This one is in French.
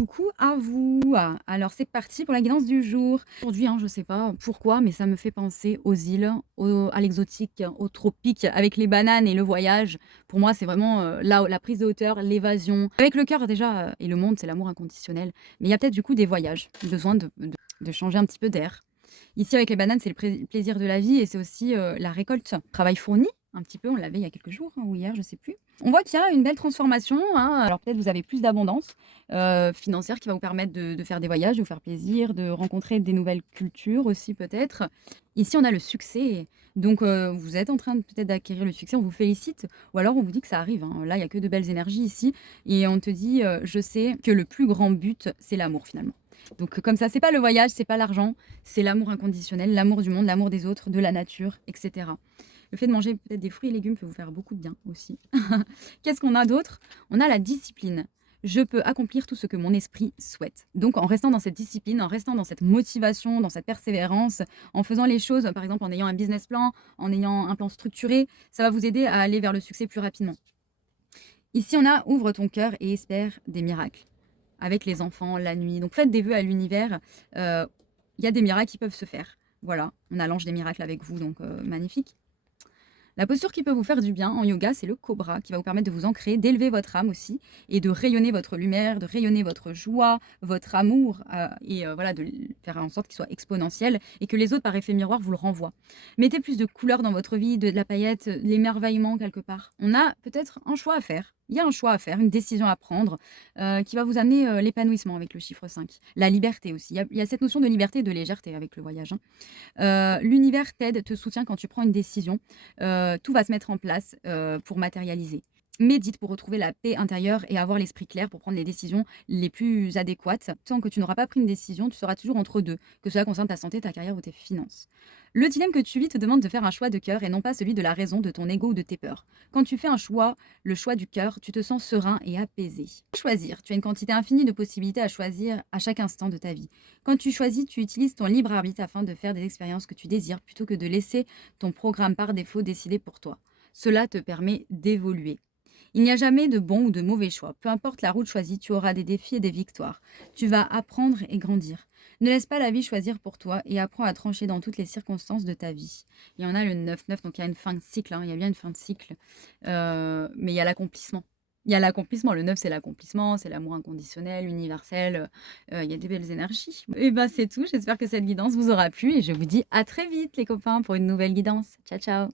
Coucou à vous. Alors c'est parti pour la guidance du jour. Aujourd'hui, je sais pas pourquoi, mais ça me fait penser aux îles, à l'exotique, au tropique, avec les bananes et le voyage. Pour moi, c'est vraiment là, la prise de hauteur, l'évasion. Avec le cœur déjà, et le monde, c'est l'amour inconditionnel. Mais il y a peut-être du coup des voyages, besoin de changer un petit peu d'air. Ici, avec les bananes, c'est le plaisir de la vie et c'est aussi la récolte. Travail fourni, un petit peu, on l'avait il y a quelques jours, ou hier, je sais plus. On voit qu'il y a une belle transformation, hein. Alors peut-être vous avez plus d'abondance financière qui va vous permettre de faire des voyages, de vous faire plaisir, de rencontrer des nouvelles cultures aussi peut-être. Ici, on a le succès. Donc vous êtes en train peut-être d'acquérir le succès, on vous félicite, ou alors on vous dit que ça arrive, hein. Là, il y a que de belles énergies ici, et on te dit, je sais que le plus grand but, c'est l'amour finalement. Donc comme ça, c'est pas le voyage, c'est pas l'argent, c'est l'amour inconditionnel, l'amour du monde, l'amour des autres, de la nature, etc. Le fait de manger peut-être des fruits et légumes peut vous faire beaucoup de bien aussi. Qu'est-ce qu'on a d'autre? On a la discipline. Je peux accomplir tout ce que mon esprit souhaite. Donc en restant dans cette discipline, en restant dans cette motivation, dans cette persévérance, en faisant les choses, par exemple en ayant un business plan, en ayant un plan structuré, ça va vous aider à aller vers le succès plus rapidement. Ici, on a ouvre ton cœur et espère des miracles avec les enfants, la nuit. Donc faites des vœux à l'univers. Il y a des miracles qui peuvent se faire. Voilà, on a l'ange des miracles avec vous, donc magnifique. La posture qui peut vous faire du bien en yoga, c'est le cobra, qui va vous permettre de vous ancrer, d'élever votre âme aussi, et de rayonner votre lumière, de rayonner votre joie, votre amour, et voilà, de faire en sorte qu'il soit exponentiel, et que les autres, par effet miroir, vous le renvoient. Mettez plus de couleurs dans votre vie, de la paillette, l'émerveillement quelque part. On a peut-être un choix à faire. Il y a un choix à faire, une décision à prendre, qui va vous amener l'épanouissement avec le chiffre 5. La liberté aussi. Il y a cette notion de liberté et de légèreté avec le voyage, hein. L'univers t'aide, te soutient quand tu prends une décision. Tout va se mettre en place pour matérialiser. Médite pour retrouver la paix intérieure et avoir l'esprit clair pour prendre les décisions les plus adéquates. Tant que tu n'auras pas pris une décision, tu seras toujours entre deux, que cela concerne ta santé, ta carrière ou tes finances. Le dilemme que tu vis te demande de faire un choix de cœur et non pas celui de la raison, de ton ego ou de tes peurs. Quand tu fais un choix, le choix du cœur, tu te sens serein et apaisé. Choisir, tu as une quantité infinie de possibilités à choisir à chaque instant de ta vie. Quand tu choisis, tu utilises ton libre arbitre afin de faire des expériences que tu désires plutôt que de laisser ton programme par défaut décider pour toi. Cela te permet d'évoluer. Il n'y a jamais de bon ou de mauvais choix. Peu importe la route choisie, tu auras des défis et des victoires. Tu vas apprendre et grandir. Ne laisse pas la vie choisir pour toi et apprends à trancher dans toutes les circonstances de ta vie. Il y en a le 9-9, donc il y a une fin de cycle, hein, il y a bien une fin de cycle, mais il y a l'accomplissement. Il y a l'accomplissement. Le 9, c'est l'accomplissement, c'est l'amour inconditionnel, universel. Il y a des belles énergies. Et ben c'est tout. J'espère que cette guidance vous aura plu et je vous dis à très vite, les copains, pour une nouvelle guidance. Ciao, ciao.